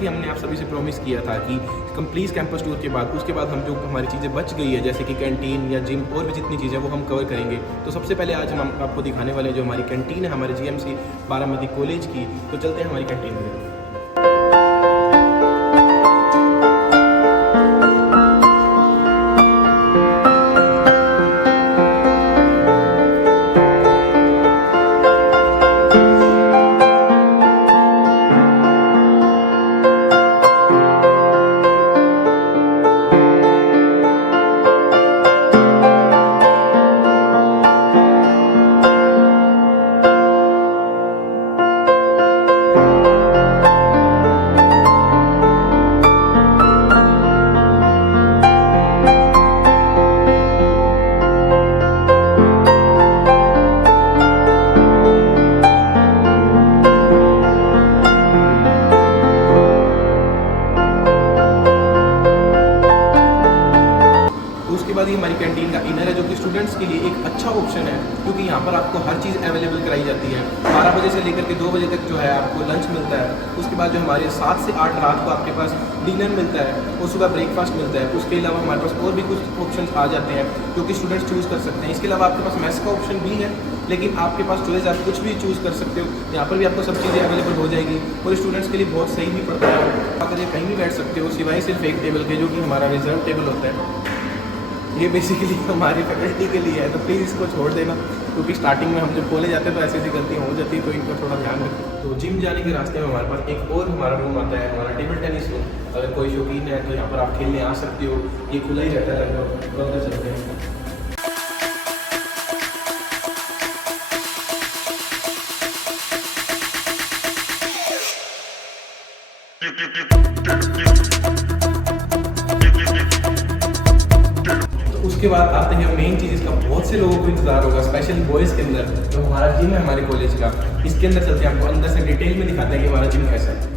कि हमने आप सभी से प्रॉमिस किया था कि कंप्लीट कैंपस टूर के बाद उसके बाद हम जो हमारी चीज़ें बच गई है जैसे कि कैंटीन या जिम और भी जितनी चीज़ें वो हम कवर करेंगे। तो सबसे पहले आज हम आपको दिखाने वाले हैं जो हमारी कैंटीन है हमारे GMC बारामती कॉलेज की। तो चलते हैं हमारी कैंटीन में। ये हमारी कैंटीन का इनर है जो कि स्टूडेंट्स के लिए एक अच्छा ऑप्शन है क्योंकि यहाँ पर आपको हर चीज़ अवेलेबल कराई जाती है। 12 बजे से लेकर के 2 बजे तक जो है आपको लंच मिलता है। उसके बाद जो हमारे 7 से 8 रात को आपके पास डिनर मिलता है और सुबह ब्रेकफास्ट मिलता है। उसके अलावा हमारे पास और भी कुछ ऑप्शन आ जाते हैं जो कि स्टूडेंट्स चूज़ कर सकते हैं। इसके अलावा आपके पास मेस का ऑप्शन भी है लेकिन आपके पास चॉइस आप कुछ भी चूज़ कर सकते हो। यहाँ पर भी आपको सब चीज़ें अवेलेबल हो जाएगी और स्टूडेंट्स के लिए बहुत सही भी पड़ता है। अगर ये कहीं भी बैठ सकते हो सिवाय सिर्फ एक टेबल के जो कि हमारा रिजर्व टेबल होता है। ये बेसिकली हमारी फैकल्टी के लिए है तो प्लीज़ इसको छोड़ देना क्योंकि स्टार्टिंग में हम जब कॉलेज जाते हैं तो ऐसी ऐसी गलतियाँ हो जाती है तो इनका थोड़ा ध्यान रखें। तो जिम जाने के रास्ते में हमारे पास एक और हमारा रूम आता है हमारा टेबल टेनिस रूम। अगर कोई शौकीन है तो यहाँ पर आप खेलने आ सकते हो। ये खुला ही रहता है लगभग। तो अंदर चलते हैं। उसके बाद आते हैं मेन चीज़ इसका बहुत से लोगों को इंतजार होगा स्पेशली बॉयज़ के अंदर जो हमारा जिम है हमारे कॉलेज का। इसके अंदर चलते हैं आपको अंदर से डिटेल में दिखाते हैं कि हमारा जिम कैसा है।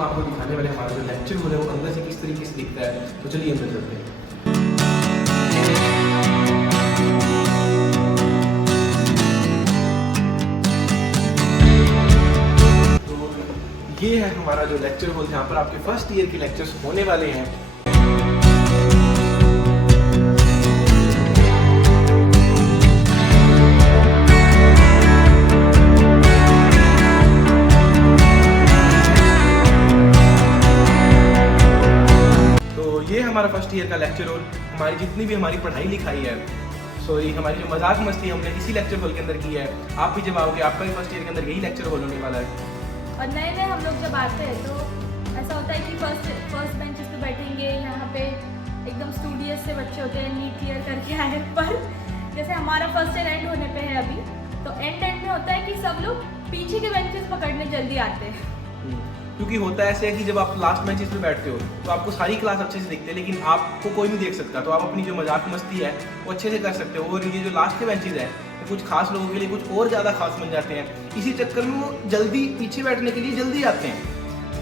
आपको दिखाने वाले हमारा जो लेक्चर हॉल है वो अंदर से किस तरीके से दिखता है। तो चलिए अंदर चलते हैं। तो ये है हमारा जो लेक्चर हॉल जहाँ पर आपके फर्स्ट ईयर के लेक्चर्स होने वाले हैं। ये हमारा फर्स्ट ईयर का लेक्चर हॉल। हमारी जितनी भी हमारी पढ़ाई लिखाई है सॉरी हमारी जो मजाक मस्ती हमने इसी लेक्चर हॉल के अंदर की है। आप भी जब आओगे आपका भी फर्स्ट ईयर के अंदर यही लेक्चर हॉल होने वाला है। और नए नए हम लोग जब आते हैं तो ऐसा होता है कि फर्स्ट बेंचेस पे बैठेंगे। यहाँ पे एकदम स्टूडियस से बच्चे होते हैं नीट क्लियर करके आए। पर जैसे हमारा फर्स्ट ईयर एंड होने पे है अभी तो एंड में होता है कि सब लोग पीछे के बेंचेस पकड़ने जल्दी आते हैं। क्योंकि होता है ऐसे है कि जब आप लास्ट बेंचेस पे बैठते हो तो आपको सारी क्लास अच्छे से दिखते हैं लेकिन आपको कोई नहीं देख सकता। तो आप अपनी जो मजाक मस्ती है वो अच्छे से कर सकते हो। और ये जो लास्ट के बेंचेस है तो कुछ खास लोगों के लिए कुछ और ज़्यादा खास बन जाते हैं। इसी चक्कर में वो जल्दी पीछे बैठने के लिए जल्दी आते हैं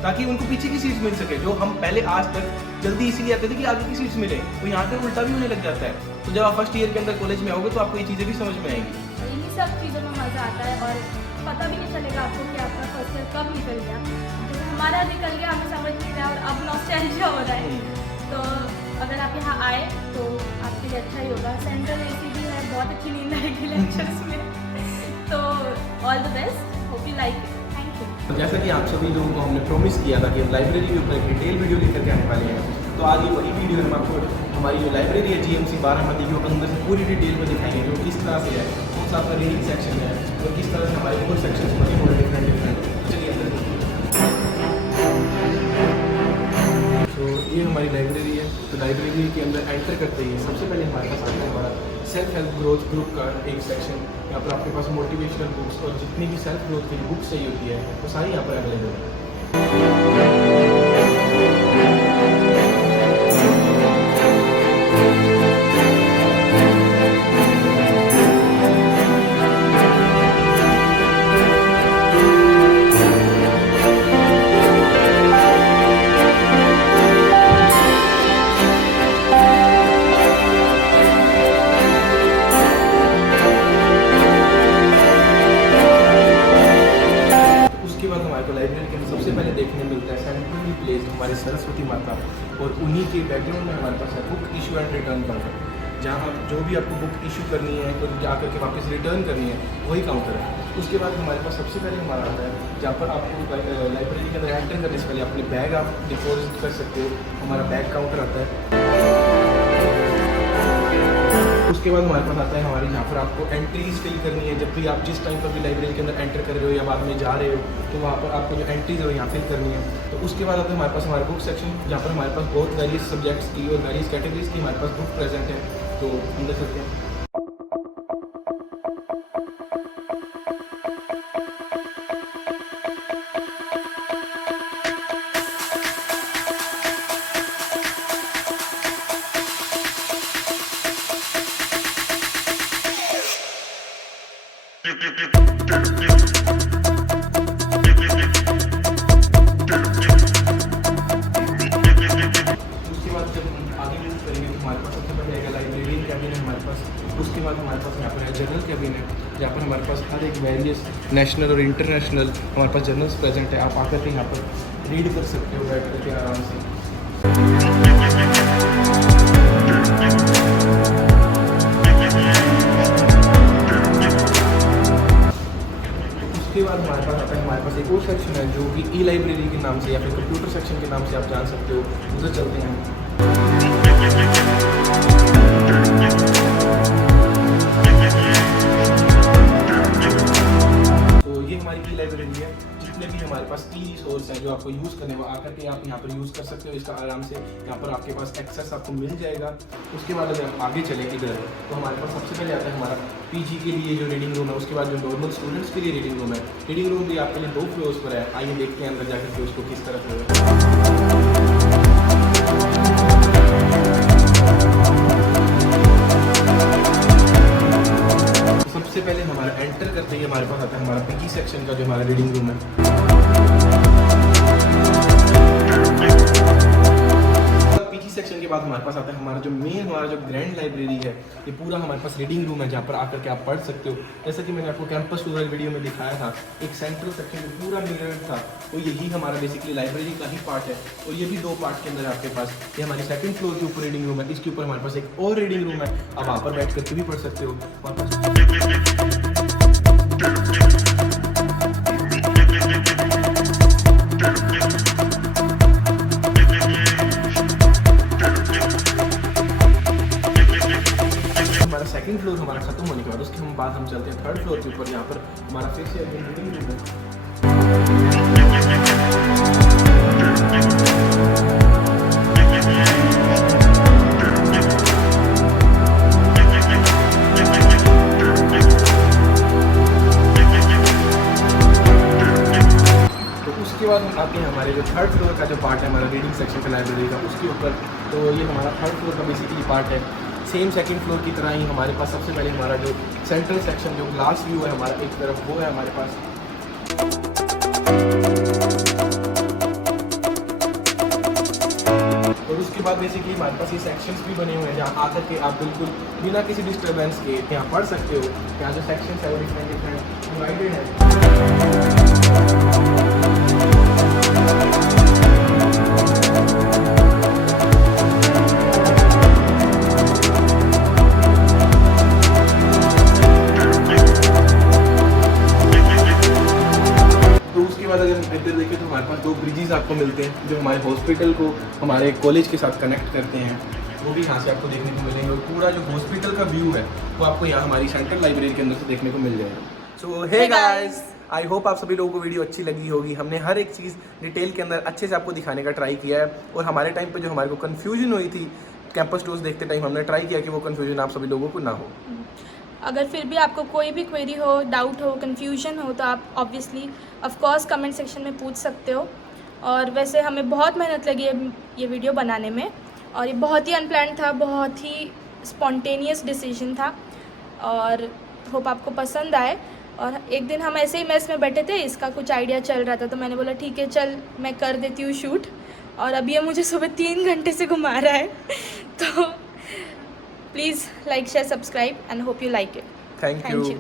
ताकि उनको पीछे की सीट्स मिल सके। जो हम पहले आज तक जल्दी इसीलिए आते थे कि आगे की सीट्स मिले, तो यहाँ पे उल्टा भी होने लग जाता है। तो जब आप फर्स्ट ईयर के अंदर कॉलेज में आओगे तो आपको ये चीज़ें भी समझ में आएंगी। इन्हीं सब चीज़ों में मज़ा आता है और पता भी नहीं चलेगा आपको कि आपका फर्स्ट ईयर कब निकल गया। हमारा निकल गया, हमें समझ नहीं रहा और अब नॉस्टैल्जिया हो रहा है। तो अगर आप यहाँ आए तो आपके लिए अच्छा ही होगा। सेंट्रल एसी भी है, बहुत अच्छी नींद आएगी लेक्चर्स में। तो all the best, hope you like it, thank you. जैसा कि आप सभी लोगों को हमने प्रॉमिस किया था कि हम लाइब्रेरी के ऊपर एक डिटेल वीडियो लेकर के आने वाले हैं, तो आज ये वही वीडियो हम आपको हमारी जो लाइब्रेरी है GMC बारामती के अंदर से पूरी डिटेल में दिखाएंगे, जो किस तरह से है, कौन सा आपका रीडिंग सेक्शन है और किस तरह से हमारे कोर सेक्शन बने हुए हैं डिफरेंट। चलिए अंदर तो ये हमारी लाइब्रेरी है। तो लाइब्रेरी के अंदर एंटर करते ही सबसे पहले हमारे पास आता है हमारा सेल्फ हेल्प ग्रोथ ग्रुप का एक सेक्शन। यहाँ पर आपके पास मोटिवेशनल बुक्स और जितनी भी सेल्फ ग्रोथ की बुक्स चाहिए होती है वो सारी यहाँ पर अवेलेबल है। सबसे पहले देखने मिलता है सेंट्रली प्लेस हमारे सरस्वती माता, और उन्हीं के बैकग्राउंड में हमारे पास है book issue and return counter, जहाँ आप जो भी आपको बुक इशू करनी है तो जाकर के वापस रिटर्न करनी है वही काउंटर है। उसके बाद हमारे पास सबसे पहले हमारा आता है जहाँ पर आपको लाइब्रेरी के अंदर एंटर करने से पहले अपने बैग आप डिपॉजिट कर सकते हो, हमारा बैग काउंटर आता है। उसके बाद हमारे पास आता है हमारी जहाँ पर आपको एंट्रीज फिल करनी है, जब भी आप जिस टाइम पर भी लाइब्रेरी के अंदर एंटर कर रहे हो या बाद में जा रहे हो तो वहाँ पर आपको जो एंट्रीज है वो यहाँ फिल करनी है। तो उसके बाद आता है हमारे पास हमारा बुक सेक्शन, जहाँ पर हमारे पास बहुत वेरियस सब्जेक्ट्स की और वेरियस कैटेगरीज की हमारे पास बुक प्रेजेंट है। तो अंदर चलते हैं। उसके बाद हमारे पास यहाँ पर है जनरल कैबिन है, जहाँ पर हमारे पास हर एक वेरियस नेशनल और इंटरनेशनल हमारे पास जर्नल्स प्रेजेंट है। आप आकर के यहाँ पर रीड कर सकते हो बैठ करके आराम से। उसके बाद हमारे पास आता है हमारे पास एक और सेक्शन है जो कि ई लाइब्रेरी के नाम से या फिर कंप्यूटर सेक्शन के नाम से आप जान सकते हो, उधर चलते हैं। लाइब्रेरी है, जितने भी हमारे पास ई रिसोर्स हैं जो आपको यूज़ करने वो आकर के आप यहाँ पर यूज़ कर सकते हो इसका आराम से। यहाँ पर आपके पास एक्सेस आपको मिल जाएगा। उसके बाद अगर हम आगे चलें इधर तो हमारे पास सबसे पहले आता है हमारा पीजी के लिए जो रीडिंग रूम है, उसके बाद जो नॉर्मल स्टूडेंट्स के लिए रीडिंग रूम है। रीडिंग रूम भी आपके लिए 2 फ्लोर्स पर है। आइए देखते हैं अंदर जाकर के उसको किस तरह से। सबसे पहले हमारा एंटर करते ही हमारे पास आता है हमारा पीजी सेक्शन का जो हमारा रीडिंग रूम है। पीजी सेक्शन के बाद हमारे पास आता है हमारा जो मेन हमारा जो ग्रैंड लाइब्रेरी है, ये पूरा हमारे पास रीडिंग रूम है जहाँ पर आकर के आप पढ़ सकते हो। जैसा कि मैंने आपको कैंपस टूर वीडियो में दिखाया था, एक सेंट्रल सेक्शन जो पूरा मिरर था तो यही हमारा बेसिकली लाइब्रेरी का ही पार्ट है। और ये भी 2 पार्ट के अंदर आपके पास ये हमारी सेकंड फ्लोर के ऊपर रीडिंग रूम है, इसके ऊपर हमारे पास एक और रीडिंग रूम है, आप वहाँ पर बैठ करके भी पढ़ सकते हो। सेकंड फ्लोर हमारा खत्म होने के बाद उसके बाद हम चलते हैं 3rd फ्लोर के ऊपर, यहाँ पर हमारा फिर से रीडिंग रूम है। तो उसके बाद हम आते हैं हमारे जो 3rd फ्लोर का जो पार्ट है हमारा रीडिंग सेक्शन का लाइब्रेरी का, उसके ऊपर। तो ये हमारा 3rd फ्लोर का बेसिकली पार्ट है। सेम सेकंड फ्लोर की तरह ही हमारे पास सबसे पहले हमारा जो सेंट्रल सेक्शन जो ग्लास व्यू है हमारा एक तरफ, वो है हमारे पास। और उसके बाद बेसिकली हमारे पास ये सेक्शंस भी बने हुए हैं जहाँ आकर के आप बिल्कुल बिना किसी डिस्टर्बेंस के यहाँ पढ़ सकते हो। यहाँ जो सेक्शंस है वो डिफरेंट डिवाइडेड है। बाद अगर हम इधर देखें तो हमारे पास 2 ब्रिजेस आपको मिलते हैं जो हमारे हॉस्पिटल को हमारे कॉलेज के साथ कनेक्ट करते हैं, वो भी यहाँ से आपको देखने को मिलेंगे। और पूरा जो हॉस्पिटल का व्यू है वो आपको यहाँ हमारी सेंट्रल लाइब्रेरी के अंदर से देखने को मिल जाएगा। सो हे गाइस, आई होप आप सभी लोगों को वीडियो अच्छी लगी होगी। हमने हर एक चीज़ डिटेल के अंदर अच्छे से आपको दिखाने का ट्राई किया है, और हमारे टाइम पे जो हमारे को कन्फ्यूजन हुई थी कैंपस टूर्स देखते टाइम, हमने ट्राई किया कि वो कन्फ्यूजन आप सभी लोगों को ना हो। अगर फिर भी आपको कोई भी क्वेरी हो, डाउट हो, कन्फ्यूजन हो, तो आप ऑब्वियसली ऑफकोर्स कमेंट सेक्शन में पूछ सकते हो। और वैसे हमें बहुत मेहनत लगी है ये वीडियो बनाने में, और ये बहुत ही अनप्लान था, बहुत ही स्पॉन्टेनियस डिसीजन था, और होप आपको पसंद आए। और एक दिन हम ऐसे ही मेस में बैठे थे, इसका कुछ आइडिया चल रहा था, तो मैंने बोला ठीक है चल मैं कर देती हूँ शूट, और अभी ये मुझे सुबह 3 घंटे से घुमा रहा है। तो please like share subscribe and hope you like it. Thank you.